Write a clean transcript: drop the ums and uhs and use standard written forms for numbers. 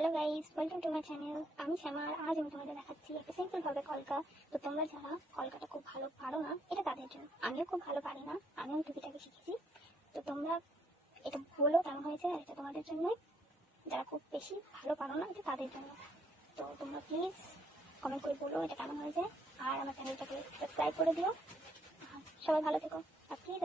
Hello guys, welcome to my channel. আমি শ্যামা। আর আজ আমি তোমাদের দেখাচ্ছি একটা সিম্পল ভাবে কলকা। তো তোমরা যারা কলকাটা খুব ভালো পারো না, এটা তাদের জন্য। আমিও খুব ভালো পারি না, আমিও টুকিটাকি শিখেছি। তো তোমরা এটা বলো কেমন হয়েছে, আর এটা তোমাদের জন্য। যারা খুব বেশি ভালো পারো না, এটা তাদের জন্য। তো তোমরা প্লিজ কমেন্ট করে বলো এটা কেমন হয়েছে, আর আমার চ্যানেলটাকে সাবস্ক্রাইব করে দিও। সবাই ভালো থেকো আর প্লিজ।